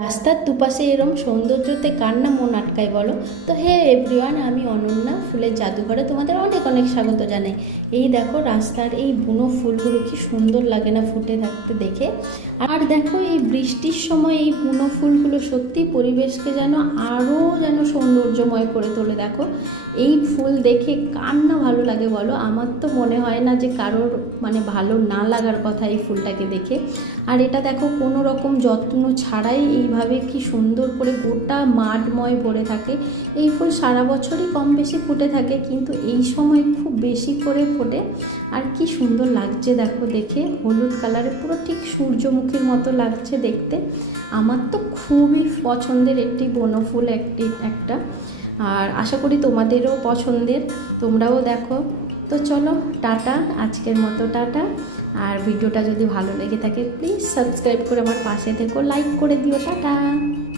রাস্তার দুপাশে এরম সৌন্দর্যতে কার না মন আটকায় বলো। তো হে এভরিওয়ান, আমি অনন্যা ফুলের জাদুঘরে তোমাদের অনেক অনেক স্বাগত জানাই। এই দেখো রাস্তার এই বুনো ফুলগুলো কি সুন্দর লাগে না ফুটে থাকতে দেখে। আর দেখো এই বৃষ্টির সময় এই বুনো ফুলগুলো সত্যি পরিবেশকে যেন সৌন্দর্যময় করে তোলে। দেখো এই ফুল দেখে কার না ভালো লাগে বলো। আমার তো মনে হয় না যে কারোর ভালো না লাগার কথা এই ফুলটাকে দেখে। আর এটা দেখো কোনো রকম যত্ন ছাড়াই এইভাবে কি সুন্দর করে গোটা মাঠময় ভরে থাকে। এই ফুল সারা বছরই কম বেশি ফুটে থাকে, কিন্তু এই সময় খুব বেশি করে ফোটে। আর কি সুন্দর লাগছে দেখো দেখে, হলুদ কালারে পুরো ঠিক সূর্যমুখীর মতো লাগছে দেখতে। আমার তো খুবই পছন্দের একটি বনফুল একটা, আর আশা করি তোমাদেরও পছন্দের, তোমরাও দেখো। তো চলো টাটা, আজকের মতো টাটা। আর ভিডিওটা যদি ভালো লেগে থাকে প্লিজ সাবস্ক্রাইব করে আমার পাশে থেকো, লাইক করে দিও। টাটা।